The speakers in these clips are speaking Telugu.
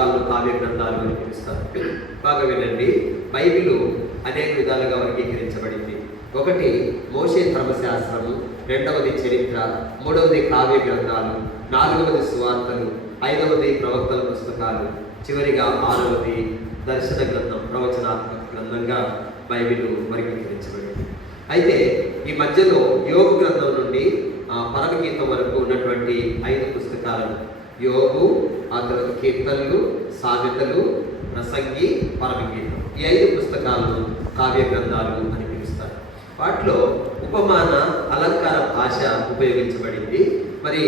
గ్రంథాలను కావ్య గ్రంథాలు అని పిలుస్తారు. బాగా వినండి. బైబిల్ అనేక విధాలుగా వర్గీకరించబడింది. ఒకటి మోషే ధర్మశాస్త్రము. రెండవది చరిత్ర. మూడవది కావ్య గ్రంథాలు. నాలుగవది సువార్తలు. ఐదవది ప్రవక్తల పుస్తకాలు. చివరిగా ఆరవది దర్శన గ్రంథం ప్రవచనాత్మక గ్రంథంగా బైబిల్ వర్గీకరించబడింది. అయితే ఈ మధ్యలో యోగ గ్రంథం నుండి పరమగీతం వరకు ఉన్నటువంటి ఐదు పుస్తకాలను యోగు ఆ తర్వాత కీర్తనలు సామెతలు ప్రసంగి పరమగీతం. ఈ ఐదు పుస్తకాలను కావ్య గ్రంథాలు అని పిలుస్తారు. వాటిలో ఉపమాన అలంకార భాష ఉపయోగించబడింది. మరి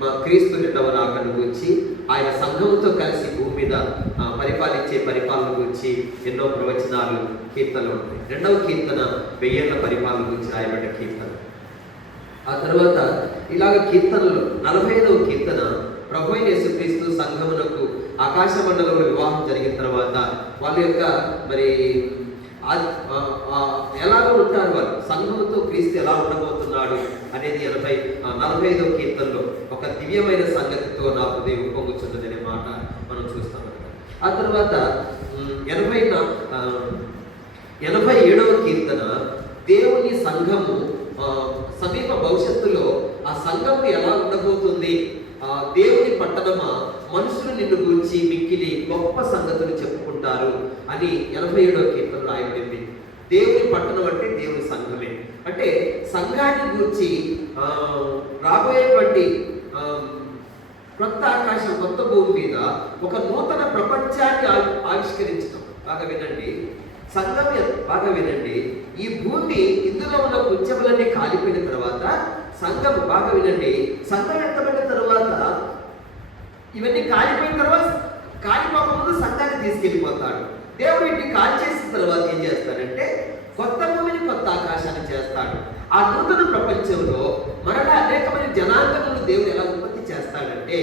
మా క్రీస్తు రెండవ రాకను గురించి ఆయన సంఘంతో కలిసి భూమి మీద పరిపాలించే పరిపాలన గురించి ఎన్నో ప్రవచనాలు కీర్తనలు ఉంటాయి. రెండవ కీర్తన వెయ్యేళ్ళ పరిపాలన గురించి రాయబడ్డ కీర్తన. ఆ తర్వాత ఇలాగ కీర్తనలు నలభై ఐదవ కీర్తన ప్రభు యేసుక్రీస్తు సంఘమునకు ఆకాశ మండలంలో వివాహం జరిగిన తర్వాత వాళ్ళ యొక్క మరి ఎలాగో ఉంటారు వారు సంఘముతో క్రీస్తు ఎలా ఉండబోతున్నాడు అనేది ఎనభై నలభై ఐదవ కీర్తనలో ఒక దివ్యమైన సంగతితో నా హృదయం పొంగుచున్నదనే మాట మనం చూస్తాం ఆ తర్వాత ఎనభై ఎనభై ఏడవ కీర్తన దేవుని సంఘము సమీప భవిష్యత్తులో ఆ సంఘం ఎలా ఉండబోతుంది? దేవుని పట్టణమా మనుషులు నిన్ను గురించి మిక్కిలి గొప్ప సంగతులు చెప్పుకుంటారు అని ఎనభై ఏడవ కీర్తన రాయబడింది. దేవుని పట్టణం అంటే దేవుని సంఘమే. అంటే సంఘాన్ని గురించి రాబోయేటువంటి కొత్త ఆకాశం కొత్త భూమి మీద ఒక నూతన ప్రపంచాన్ని ఆవిష్కరించడం బాగా వినండి. సంఘం బాగా వినండి. ఈ భూమి ఇందులో ఉన్న కుంచెములన్నీ కాలిపోయిన తర్వాత సంఘం బాగా వినండి సంఘం ఎత్తబడిన తర్వాత ఇవన్నీ కాలిపోయిన తర్వాత కాలిపోక ముందు సంఘాన్ని తీసుకెళ్ళిపోతాడు. దేవుడు ఇంటిని కాల్ చేసిన తర్వాత ఏం చేస్తాడంటే కొత్త భూమిని కొత్త ఆకాశాన్ని చేస్తాడు. ఆ నూతన ప్రపంచంలో మరలా అనేకమైన జనాంగములు దేవుడు ఎలా ఉత్పత్తి చేస్తాడంటే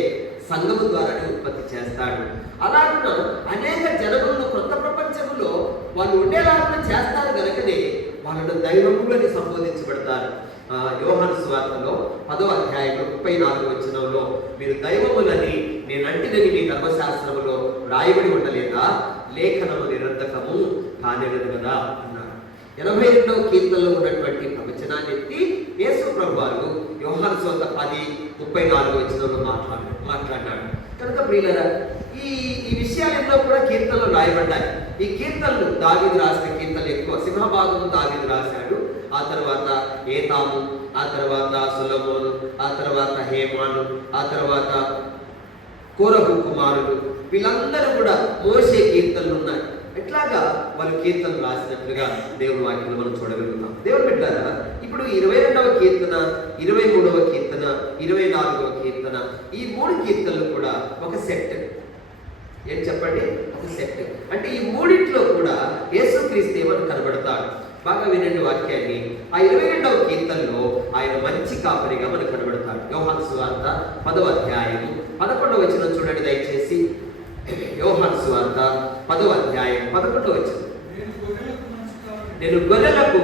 సంఘము ద్వారానే ఉత్పత్తి చేస్తాడు. అలాగున అనేక జనములను కొత్త ప్రపంచంలో వాళ్ళు ఉండేలాగా చేస్తారు కనుకనే వాళ్ళను దైవములని సంబోధించబడతారు. యోహాను స్వార్థలో పదో అధ్యాయంలో ముప్పై నాలుగు వచ్చినంలో మీరు దైవములని నేనంటినని మీ ధర్మశాస్త్రములో రాయబడి ఉండలేదా? లేఖనము నిరర్ధకము కానిరదు కదా అన్నారు. ఎనభై రెండవ కీర్తనలో ఉన్నటువంటి ప్రవచనాన్ని ఎత్తి యేసు ప్రభు వారు యోహాను సొంత పది ముప్పై నాలుగు వచ్చినంలో మాట్లాడు మాట్లాడినాడు. కనుక ప్రియులరా ఈ ఈ విషయాలలో కూడా కీర్తనలు రాయబడ్డాయి. ఈ కీర్తనలు దావీదు రాసిన కీర్తనలు ఎక్కువ. సింహభాగం దావీదు రాశాడు. ఆ తర్వాత ఏతాము ఆ తర్వాత సులభోను ఆ తర్వాత హేమాను ఆ తర్వాత కోరహు కుమారుడు. వీళ్ళందరూ కూడా మోసే కీర్తనలు ఉన్నాయి. ఎట్లాగా వాళ్ళు కీర్తనలు రాసినట్లుగా దేవుని వాక్యంలో మనం చూడగలుగుతాం. దేవుడు పెట్టారా ఇప్పుడు ఇరవై రెండవ కీర్తన ఇరవై మూడవ కీర్తన ఇరవై నాలుగవ కీర్తన ఈ మూడు కీర్తనలు కూడా ఒక సెట్. ఏం చెప్పండి? ఒక సెట్. అంటే ఈ మూడింట్లో కూడా యేసుక్రీస్తు ఏమని కనబడతాడు? బాగా వినండి వాక్యాన్ని. ఆ ఇరవై రెండవ కీర్తనలో ఆయన మంచి కాపరిగా మనకు కనబడతాడు. యోహాన్ సువార్త పదవ అధ్యాయము. పదకొండవ వచ్చిన చూడండి దయచేసి. యోహాన్ సువార్త పదవ అధ్యాయం పదకొండవ వచ్చిన నేను గొర్రెలకు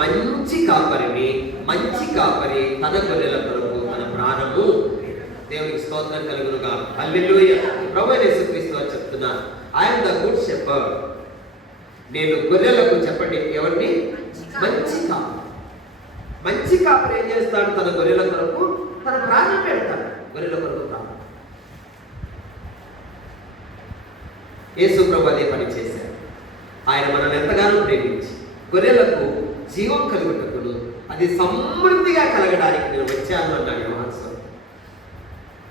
మంచి కాపరిని. మంచి కాపరి తన గొర్రెల కొరకు తన ప్రాణము. దేవునికి స్తోత్రం కలుగునుగా హల్లెలూయ. ప్రభు అయిన యేసుక్రీస్తు వారు చెప్తున్నారు. ఐఎమ్ ద గుడ్ షెపర్డ్ నేను గొర్రెలకు చెప్పండి ఎవరిని? మంచి కాపు. మంచి కాపరి ఏం చేస్తాడు? తన గొర్రెల కొరకు తన ప్రాణం పెడతాడు. గొర్రెల కొరకు ప్రాణం. యేసు ప్రభు అదే పని చేశారు ఆయన మనల్ని ఎంతగానో ప్రేమించి గొర్రెలకు జీవం కలుగుటకును అది సమృద్ధిగా కలగడానికి నేను వచ్చాను అన్నాడు యోహాను స్వామి.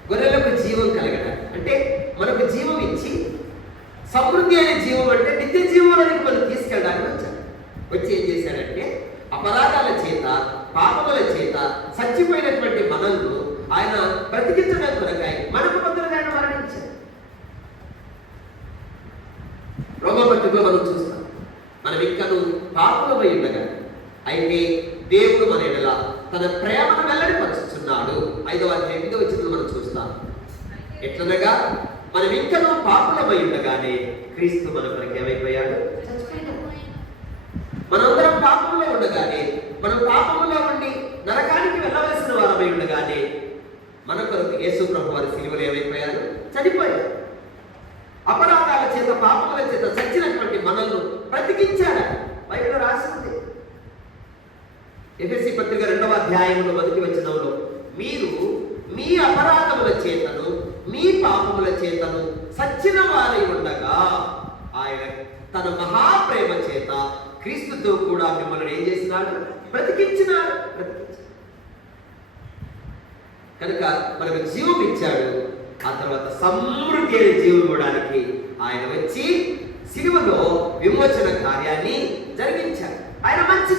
గొర్రెలకు జీవం కలగడానికి అంటే మనకు జీవం ఇచ్చి సమృద్ధి అనే జీవం అంటే నిత్య జీవనానికి మనం తీసుకెళ్ళడానికి వచ్చాడు వచ్చి ఏం చేశాడంటే అపరాధాల చేత పాపముల చేత చచ్చిపోయినటువంటి మనల్ని ఆయన బ్రతికించడం కొరకాయ మనకు బదులుగా ఆయన మరణించాడు. రోమపత్రికలో మనం చూస్తాం. మనం ఇంకను పాపలమై ఉండగా అయితే దేవుడు మన ఎడల తన ప్రేమను వెల్లడిపరుచుచున్నాడు ఐదవ అధ్యాయం ఎనిమిదవ వచనంలో మనం చూస్తాం. ఎట్లనగా మనం ఇంకనూ పాపులమై ఉండగానే క్రీస్తు మన మనకి ఏమైపోయాడు? మనందరం పాపంలో ఉండగానే మనం పాపంలో ఉండి నరకానికి వెళ్ళవలసిన వారమై ఉండగానే మన కొరకు యేసు ప్రభు వారి సిలువలు ఏమైపోయారు? చనిపోయారు. అపరాధాల చేత పాపముల చేత చచ్చినటువంటి మనల్ని బ్రతికించాడు బయట రాసింది. ఎఫ్ఎస్సి పత్రిక రెండవ అధ్యాయంలో బతికి వచనంలో మీరు మీ అపరాధముల చేత మీ పాపముల చేతను సచ్చిన వారై ఉండగా ఆయన తన మహాప్రేమ చేత క్రీస్తుతో కూడా మిమ్మల్ని ఏం చేసినాడు? బ్రతికించినాడు. కనుక మనకు జీవం ఇచ్చాడు. ఆ తర్వాత సమృద్ధి అయిన జీవం ఇవ్వడానికి ఆయన వచ్చి సినిమలో విమోచన కార్యాన్ని జరిగించాడు. ఆయన మంచి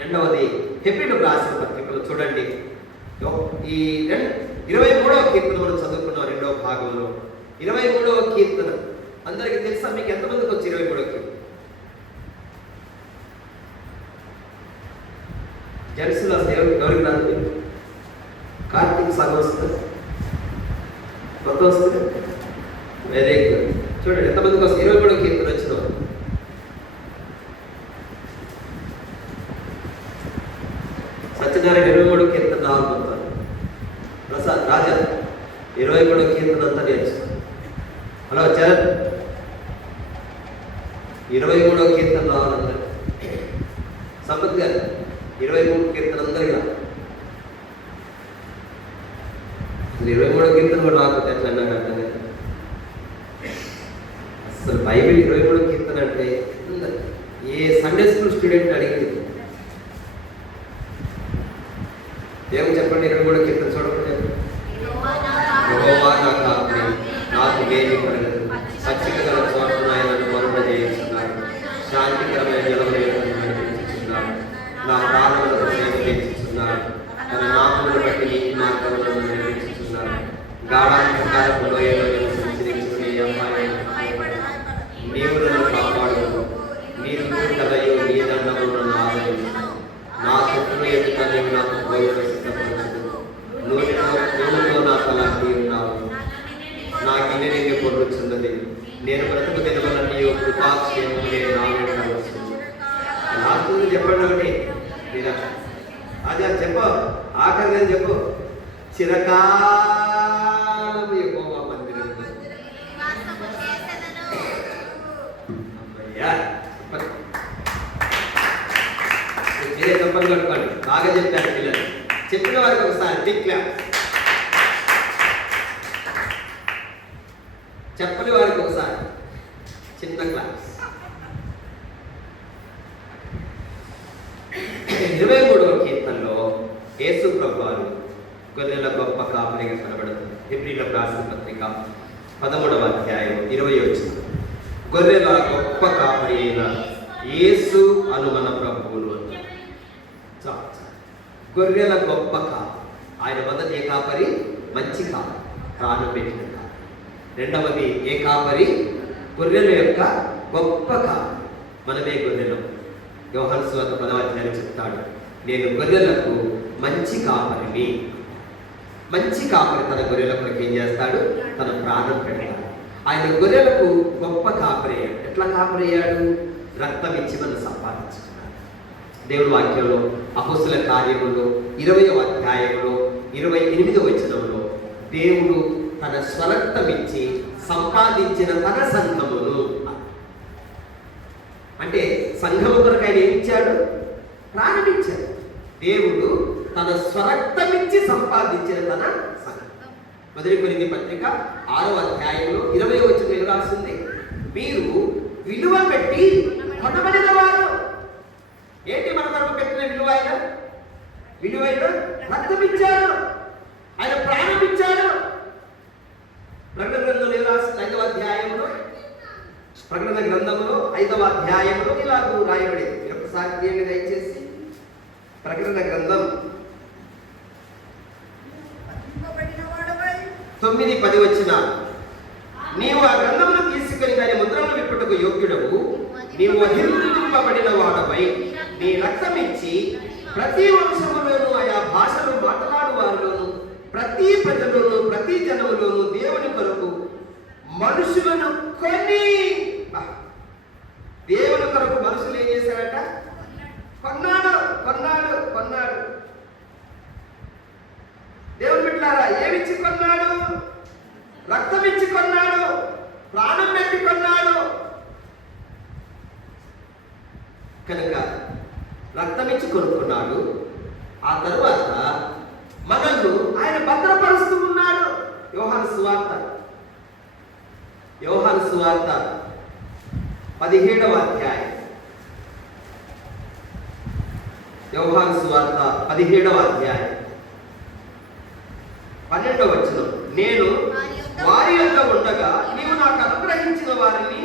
రెండవది హెబ్రిడ్ రాసిన పత్రికలో చూడండి. ఈ రెండు ఇరవై మూడవ కీర్తన మనం చదువుకున్నాం రెండవ భాగంలో ఇరవై మూడవ కీర్తన. అందరికీ తెలుసా మీకు ఎంతమందికి వచ్చి ఇరవై మూడవ కీర్తన? జెంట్స్లో అసలు గౌరవ రాదు కార్తీక సగం వస్తుంది కొత్త వస్తుంది వెరీ గుడ్. చూడండి ఎంతమందికి వస్తుంది? ఇరవై మూడవ కీర్తన వచ్చిన వాళ్ళు? సత్యనారాయణ ఇరవై మూడు కీర్తన రావాలనుకుంటారు ప్రసాద్ రాజా ఇరవై మూడు కీర్తన అంతా నేర్చుకో హలో ఇరవై మూడో కీర్తన రావాలందరూ సంపత్ గారు ఇరవై మూడు కీర్తన అందరికీ రా ఇరవై మూడో కీర్తన కూడా రాకపోతే ఎట్లా అన్నాడు అర్థం కాదు. అసలు బైబిల్ ఇరవై మూడో కీర్తన అంటే ఏ సండే స్కూల్ స్టూడెంట్ అడిగింది గాఢాంధకారపు లోయలో సంచరించుకునే అమ్మాయి నీవు నన్ను కాపాడు నీ చుట్టూ కలయు నీ దండము నన్ను ఆదరించు నా ఎదుట నీవు నాకు భోజనం సిద్ధపరచు నూనెతో నూనెతో నా తల ఉన్నావు నా గిన్నె నిండి పొర్రుచున్నది నేను బ్రతుకు దినమని కృపాక్షేమం నేను నా వెంట వస్తుంది లాస్ట్ చెప్పండి ఒకటి మీరా అదే చెప్పు ఆఖరి నేను చెప్పు చిరకాలం ఎక్కువ మందిరం అమ్మయ్యా చెప్పండి. మీరే చెప్పండి కట్టుకోండి బాగా చెప్పారు పిల్లలు చెప్పిన వారికి ఒకసారి బిగ్ క్లాప్ చెప్పని వారికి ఒకసారి చిన్న క్లాస్ ఇరవై మూడవ కీర్తనలో యేసు ప్రభువారు గొర్రెల గొప్ప కాపరిగా కనబడుతుంది. ఏప్రిల్ రాసిన పత్రిక పదమూడవ అధ్యాయం ఇరవై వచ్చిన. గొర్రెల గొప్ప కాపరి అయిన యేసు అను మన ప్రభువులు గొర్రెల గొప్ప కాపరి ఆయన మొదటి ఏ కాపరి మంచి కాపరి ప్రాణం పెట్టిన కాపరి రెండవది ఏ కాపరి గొర్రెల యొక్క గొప్ప కాపరి మనమే గొర్రెలు. యోహన్ స్వాత పదవాధ్యాయులు చెప్తాడు నేను గొర్రెలకు మంచి కాపరిని. మంచి కాపరి తన గొర్రెల కొరకు ఏం చేస్తాడు? తన ప్రాణం పెడతాడు. ఆయన గొర్రెలకు గొప్ప కాపరి అయ్యాడు. ఎట్లా కాపరి అయ్యాడు? రక్తం ఇచ్చి మనం సంపాదించాడు. దేవుడి వాక్యంలో అపస్సుల కార్యములో ఇరవై అధ్యాయంలో ఇరవై ఎనిమిదో వచనంలో దేవుడు తన స్వరక్తమిచ్చి సంపాదించిన తన సంఘమును అంటే సంఘము కొరకు ఆయన ఏమి ఇచ్చాడు ప్రారంభించాడు దేవుడు తన స్వరక్తమిచ్చి సంపాదించిన తన సంఘం. మొదటి కొరింది పత్రిక ఆరో అధ్యాయంలో ఇరవై వచ్చిన ఏం రాస్తుంది మీరు విలువ పెట్టి కొనబడిన వారు విలువైన മനുഷ്യന് കനീ నేను వారి యొక్క ఉండగా నీవు నాకు అనుగ్రహించిన వారిని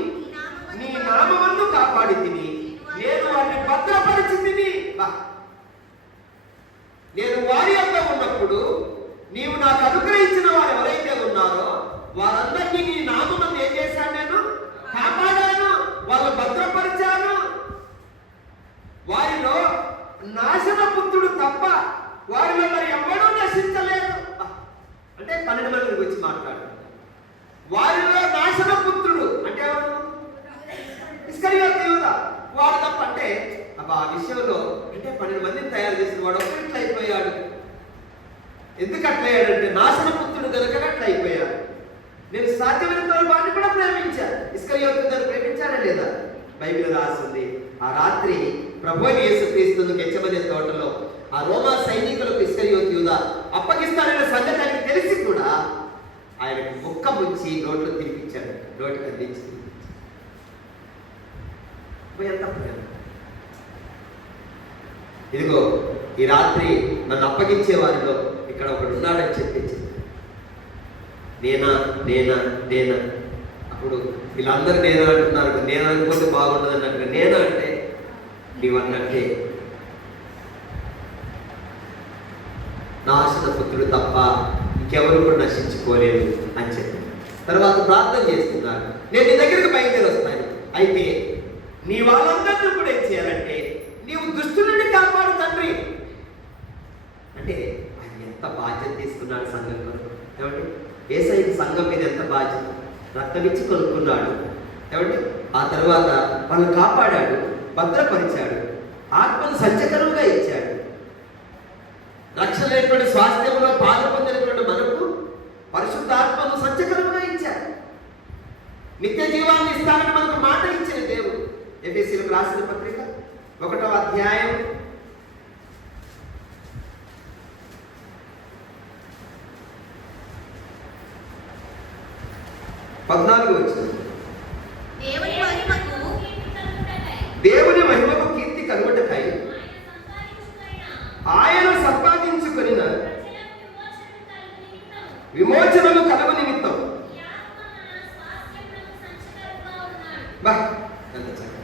నీ నామందు కాపాడి తిని నేను వారిని భద్రపరిచి తిని. నేను వారి యొక్క ఉన్నప్పుడు నీవు నాకు అనుగ్రహించిన వారు ఎవరైతే ఉన్నారో వారందరినీ నీ నామమందు ఏం చేశాను నేను? కాపాడాను వాళ్ళు భద్రపరిచాను. వారిలో నాశన పుత్రుడు తప్ప వారిలో మరి అంటే పన్నెండు మంది వచ్చి మాట్లాడు వారిలో నాశన పుత్రుడు అంటే ఎవరు? యూదా. వాడు తప్ప అంటే అబ్బా ఆ విషయంలో అంటే పన్నెండు మందిని తయారు చేసిన వాడు ఒకటి ఇట్లా అయిపోయాడు. ఎందుకు అట్లయ్యాడంటే నాశన పుత్రుడు కనుక అట్లా అయిపోయాడు. నేను సాధ్యమైన వాడిని కూడా ప్రేమించాను. ఇస్కరియోతు దాన్ని ప్రేమించారా లేదా? బైబిల్ రాసింది ఆ రాత్రి ప్రభు యేసుక్రీస్తును గెచ్చబడే తోటలో ఆ రోమా సైనికులకు ఇస్కరియోతు యూదా అప్పగిస్తారనే సంగతి ఆయన తెలిసి కూడా ఆయనకు ముక్క ముంచి నోట్లో తినిపించాడు. నోటికి అందించి ఎంత ఇదిగో ఈ రాత్రి నన్ను అప్పగించే వారిలో ఇక్కడ ఒకడు ఉన్నాడని చెప్పించి నేనా నేనా నేనా? అప్పుడు వీళ్ళందరూ నేనా అంటున్నారు. నేను అనుకుంటే బాగుంటుంది అన్నట్టుగా నేనా అంటే నీవన్నట్టే. నాశన పుత్రుడు తప్ప ఇంకెవరు కూడా నశించుకోలేదు అని చెప్పి తర్వాత ప్రార్థన చేస్తున్నారు. నేను నీ దగ్గరికి బయలుదేరి వస్తాను అయితే నీ వాళ్ళందరినీ కూడా ఏం చేయాలంటే నీవు దుష్టు నుండి కాపాడు తండ్రి. అంటే ఆయన ఎంత బాధ్యత తీసుకున్నాడు సంఘం కొరకు. ఏమండి? వేసవి సంఘం మీద ఎంత బాధ్యత? రక్తమిచ్చి కొనుక్కున్నాడు. ఏమండి? ఆ తర్వాత వాళ్ళు కాపాడాడు భద్రపరిచాడు ఆత్మను సంచకరువుగా ఇచ్చాడు. రక్షణ లేనటువంటి స్వాస్థ్యంలో పాలు పొందినటువంటి మనకు పరిశుద్ధాత్మను సత్యకరంగా ఇచ్చారు. నిత్య జీవాన్ని ఇస్తానని మనకు మాట ఇచ్చిన దేవుడు. ఎఫ్ఎస్సీలకు రాసిన పత్రిక ఒకటో అధ్యాయం. పద్నాలుగు వచ్చింది దేవుని మహిమకు దేవుని మహిమకు కీర్తి కలుగుటకై ఆయన సంపాదించుకొనిన విమోచనలు కలుగు నిమిత్తం బా ఎంత చక్కగా.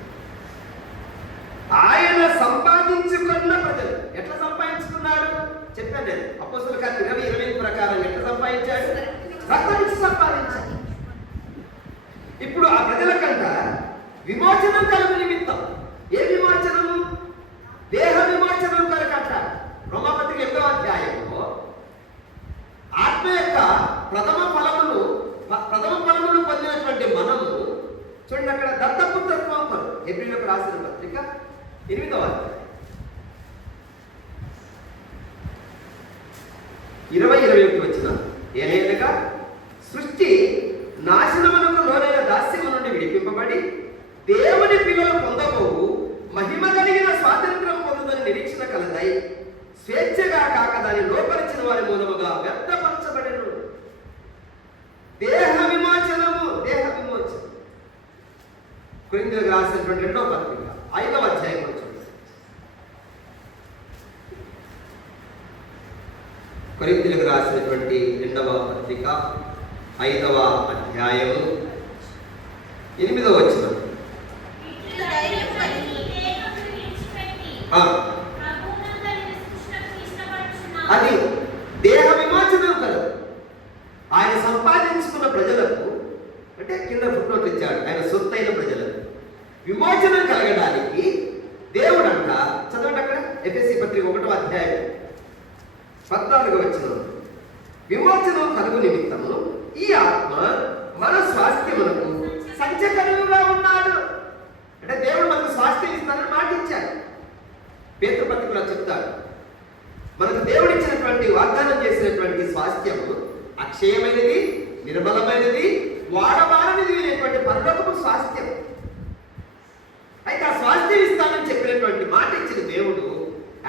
ఆయన సంపాదించుకున్న ప్రజలు ఎట్లా సంపాదించుకున్నాడు చెప్పాను నేను అపోసల కాదు ఇరవై ఇరవై ప్రకారం ఎట్లా సంపాదించాడు రక్తం ఇచ్చి సంపాదించాడు ఇప్పుడు ఆ ప్రజలకంట విమోచనం కలుగు నిమిత్తం ఏ విమోచనము దేహ విమోచనం కలగట రోమపత్రిక ఎనిమిదవ అధ్యాయంలో ఆత్మ యొక్క ప్రథమ ఫలములు ప- ప్రథమ ఫలములు పొందినటువంటి మనము చూడండి అక్కడ దత్తపుత్రత్వం కొరకు ఏప్రిల్లోకి రాసిన పత్రిక ఎనిమిదవ అధ్యాయం ఇరవై ఇరవై ఒకటి వచ్చిన ఏలైనగా సృష్టి నాశనమునకు లోనైన దాస్యము నుండి విడిపింపబడి దేవుని పిల్లలు పొందబోవు మహిమ కలిగిన స్వాతంత్రం పొందుదని నిరీక్షణ కలదై స్వేచ్ఛగా కాక దాన్ని లోపరిచిన వారి మూలముగా వ్యక్తపరచబడెను దేహ విమోచనము దేహ విమోచనం కొరింథీయులకు రెండో పత్రిక ఐదవ అధ్యాయం చూడండి కొరింతలకు రాసినటువంటి రెండవ పత్రిక ఐదవ అధ్యాయము ఎనిమిదవ వచ్చిన ఆ, అది దేహ విమోచనం కదా. ఆయన సంపాదించుకున్న ప్రజలకు అంటే కింద ఫుట్నోట్ ఇచ్చాడు ఆయన సొత్తైన ప్రజలకు. విమోచన కలగడానికి దేవుడంట. చదవండి అక్కడ. ఎఫ్ఎస్సి పత్రిక ఒకటో అధ్యాయం పద్నాలుగు వచ్చిన విమోచనం కలుగు నిమిత్తము ఈ ఆత్మ మన స్వాస్థ్యములకు సంచకరువుగా ఉన్నాడు. అంటే దేవుడు మనకు స్వాస్థ్యం ఇస్తానని మాట ఇచ్చాడు. పేతృ పత్రికలో చెప్తాడు. మనకు దేవుడు ఇచ్చినటువంటి వాగ్దానం చేసినటువంటి స్వాస్థ్యము అక్షయమైనది నిర్మలమైనది వాడబారనిది అనేటువంటి పరలోకపు స్వాస్థ్యం. అయితే ఆ స్వాస్థ్యం ఇస్తానని చెప్పినటువంటి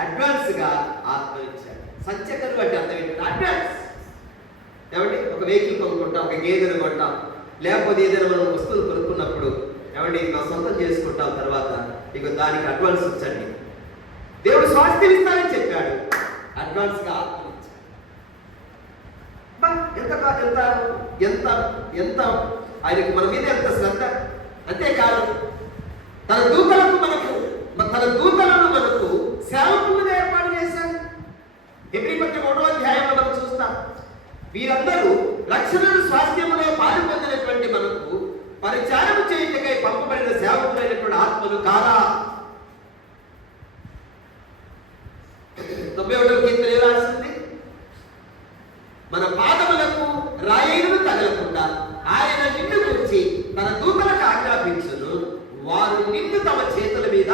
అడ్వాన్స్గా ఆత్మనిచ్చాడు సంచకరువు అంటే అర్థం ఏంటంటే అడ్వాన్స్. ఏమండి? ఒక వెహికల్ కొనుక్కుంటాం ఒక గేదెను కొంటాం లేకపోతే ఏదైనా మనం వస్తువులు కొనుక్కున్నప్పుడు ఏమండి నా సొంతం చేసుకుంటాం తర్వాత ఇక దానికి అడ్వాన్స్ ఇచ్చండి. దేవుడు స్వాస్థ్యం ఇస్తానని చెప్పాడు. అడ్వాన్స్గా ఆత్మ ఇచ్చాడు ఎంత ఎంత ఎంత ఎంత ఆయనకు మన మీద ఎంత శ్రద్ధ? అంతేకాదు తన దూతలకు మనకు తన దూతలను మనకు సేవకులుగా ఏర్పాటు చేశాడు ఎబ్రి పట్టి మూడో అధ్యాయంలో మనం చూస్తాం. వీరందరూ రక్షణను స్వాస్థ్యములో పాలు పొందినటువంటి మనకు పరిచారం చేయుటకై పంపబడిన సేవకులైనటువంటి ఆత్మలు కాదా తొంభై ఒకటో కీర్తన రాసింది? మన పాదములకు రాయను తగలకుండా ఆయన నిన్ను గురించి తన దూతలకు ఆజ్ఞాపించును వారు నిన్ను తమ చేతుల మీద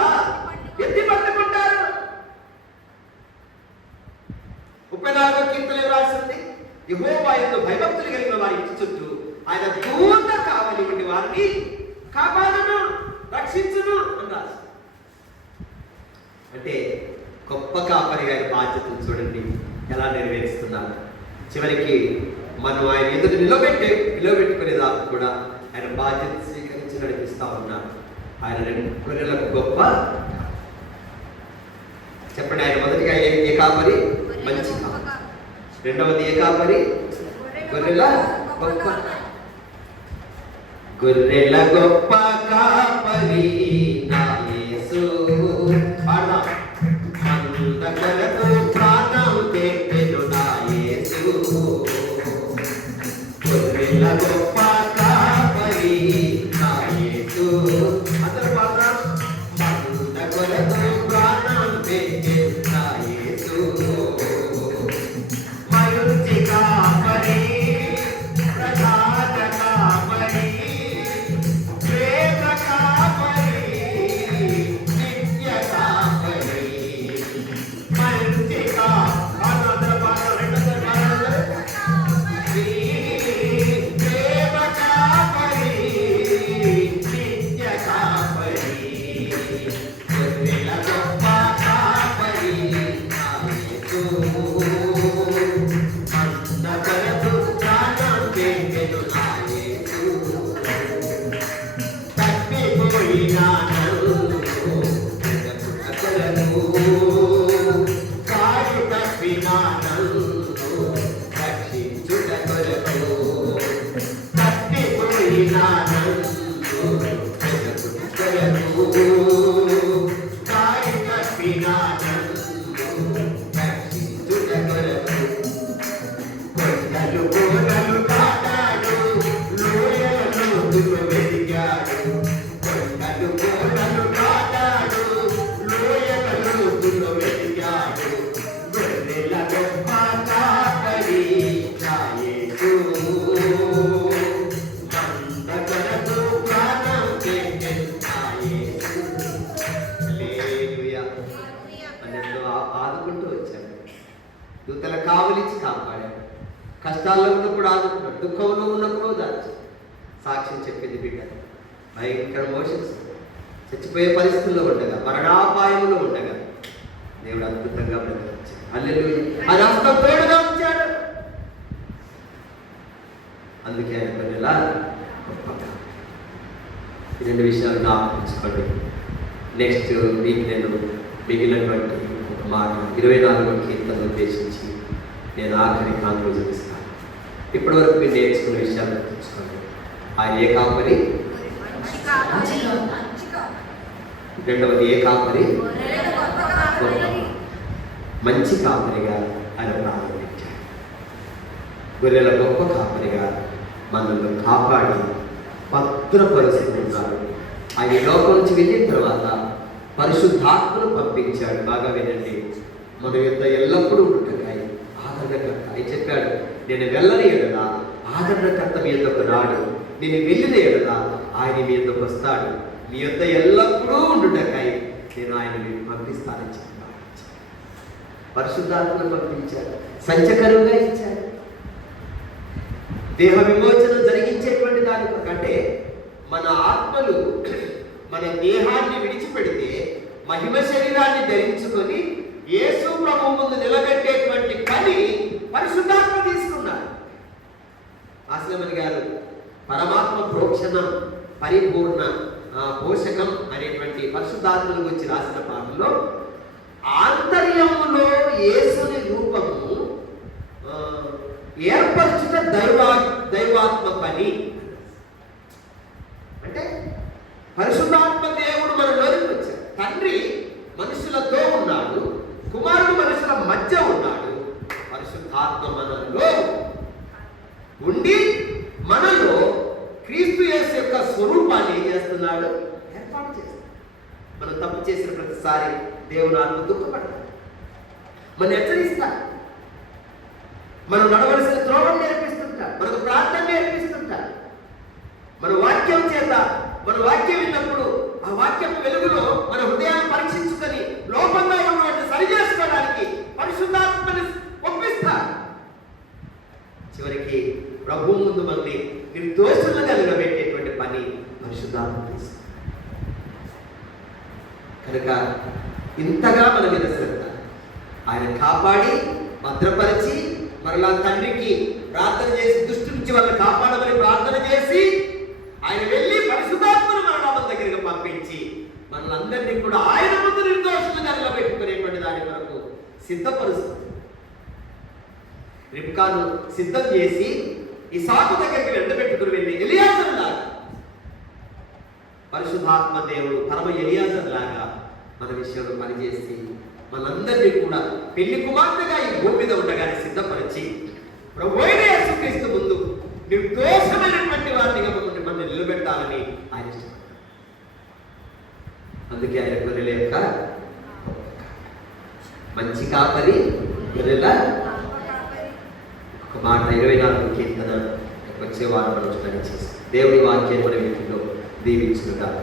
ఎత్తి పట్టుకుంటారు ముప్పై నాలుగో కీర్తన ఏం రాసింది యహోవా ఎందు భయభక్తులు కలిగిన వారి ఇంటి చుట్టూ ఆయన దూత కావలి ఉండి వారిని కాపాడును రక్షించును అని రాసింది అంటే గొప్ప కాపరి గారి బాధ్యతలు చూడండి ఎలా నెరవేరుస్తున్నారు చివరికి మనం ఆయన ఎదురు నిలబెట్టే నిలబెట్టుకునే దాకా కూడా ఆయన బాధ్యత స్వీకరించి నడిపిస్తా ఉన్నారు ఆయన రెండు గొర్రెలకు గొప్ప చెప్పండి ఆయన మొదటిగా ఏ ఏ కాపరి మంచి కాపరి రెండవది ఏ కాపరి గొర్రెల గొప్ప గొర్రెల గొప్ప కాపరి. నన్ను చచ్చిపోయే పరిస్థితుల్లో ఉండగా? మరణాపాయంలో ఉండగా? దేవుడు అద్భుతంగా బ్రతికించాడు అల్లెలు తోడుగా ఉంచాడు. అందుకే ఆయన కొన్నిలా గొప్పగా ఈ రెండు విషయాలు జ్ఞాపకించుకోండి నెక్స్ట్ వీక్ నేను మిగిలినటువంటి ఒక మాట ఇరవై నాలుగు కీర్తనలు ఉద్దేశించి నేను ఆఖరి కాంక్లూజన్ ఇస్తాను ఇప్పటివరకు మీరు నేర్చుకున్న విషయాలు గుర్తుంచుకోండి. ఆయన ఏ కాపరి రెండవది ఏ కాపరి? మంచి కాపరిగా ఆయన ప్రారంభించాడు గొర్రెల గొప్ప కాపరిగా మనల్ని కాపాడి భద్రపరుస్తున్నాడు ఆయన లోకం నుంచి వెళ్ళిన తర్వాత పరిశుద్ధాత్మను పంపించాడు. బాగా వినండి. మన యొక్క ఎల్లప్పుడూ ఉంటున్నాయి ఆదరణకర్త. ఆయన చెప్పాడు నేను వెళ్ళని ఎడలా ఆదరణకర్త మీ యొద్దకు రాడు. నేను వెళ్ళిన ఎడలా ఆయన మీ యొద్దకు వస్తాడు. మీ యొక్క ఎల్లప్పుడూ ఉండుటకాయి నేను ఆయన మీకు పంపిస్తానని చెప్పాను పరిశుద్ధాత్మను పంపించారు సంచకరువుగా ఇచ్చారు దేహ విమోచన జరిగించేటువంటి దాని అంటే మన ఆత్మలు మన దేహాన్ని విడిచిపెడితే మహిమ శరీరాన్ని ధరించుకొని యేసు ప్రభు ముందు నిలబెట్టేటువంటి పని పరిశుద్ధాత్మ తీసుకున్నారు ఆశ్రమని గారు పరమాత్మ ప్రోక్షణ పరిపూర్ణ పోషకం అనేటువంటి పరిశుద్ధాత్మను గురించి రాసిన పాటలో ఆంతర్యములో యేసుని రూపము ఏర్పరచుట దైవా దైవాత్మ పని అంటే పరిశుద్ధాత్మ దేవుడు మనలోనికి వచ్చాడు తండ్రి మనుషులతో ఉన్నాడు కుమారుడు మనుషుల మధ్య ఉన్నాడు పరిశుద్ధాత్మ మనలో ఉండి మనలో క్రీస్తు యేసు యొక్క స్వరూపాన్ని ఏం చేస్తున్నాడు ఏర్పాటు చేస్తాడు మనం తప్పు చేసిన ప్రతిసారి దేవుని ఆత్మ దుఃఖపడతాడు మనం హెచ్చరిస్తాడు మనం నడవలసిన త్రోవం నేర్పిస్తుంట మనకు ప్రార్థన నేర్పిస్తుంటాడు మన వాక్యం చేత మన వాక్యం విన్నప్పుడు ఆ వాక్యం వెలుగులో మన హృదయాన్ని పరీక్షించుకొని లోపంగా ఉన్నటువంటి సరి చేసుకోవడానికి పరిశుద్ధాత్మని ఒప్పిస్తాడు చివరికి ప్రభు ముందు మనల్ని నిర్దోషులుగా నిలబెట్టేటువంటి పని పరిశుద్ధాత్మ చేస్తుంది కనుక ఇంతగా మన మీద శ్రద్ధ. ఆయన కాపాడి భద్రపరిచి మరలా తండ్రికి ప్రార్థన చేసి దుష్టు నుంచి వాళ్ళని కాపాడమని ప్రార్థన చేసి ఆయన వెళ్ళి పరిశుద్ధాత్మను మన దగ్గరికి పంపించి మనలందరినీ కూడా ఆయన ముందు నిర్దోషులుగా నిలబెట్టుకునేటువంటి దాని మనకు సిద్ధపరుస్తుంది. రిబ్కాను సిద్ధం చేసి ఈ సాకు దగ్గరికి వెంటబెట్టుకుని వెళ్ళి ఎలియాజర్ లాగా పరిశుద్ధాత్మ దేవుడు పరమ ఎలియాజర్ లాగా మన విషయంలో పనిచేసి మనందరినీ కూడా పెళ్ళి కుమార్తెగా ఈ భూమి మీద ఉండగానే సిద్ధపరిచి ప్రభు యేసుక్రీస్తు ముందు నిర్దోషమైనటువంటి వారిని కాబట్టి మనం నిలబెట్టాలని ఆయన అందుకే ఆయన గొర్రెల యొక్క మంచి కాపరి గొర్రెల ఒక మాట ఇరవై నాలుగు కీర్తన వచ్చే వారం మనం స్టడీ దేవుడి వాక్యం మన వీటిలో దీవించుగాక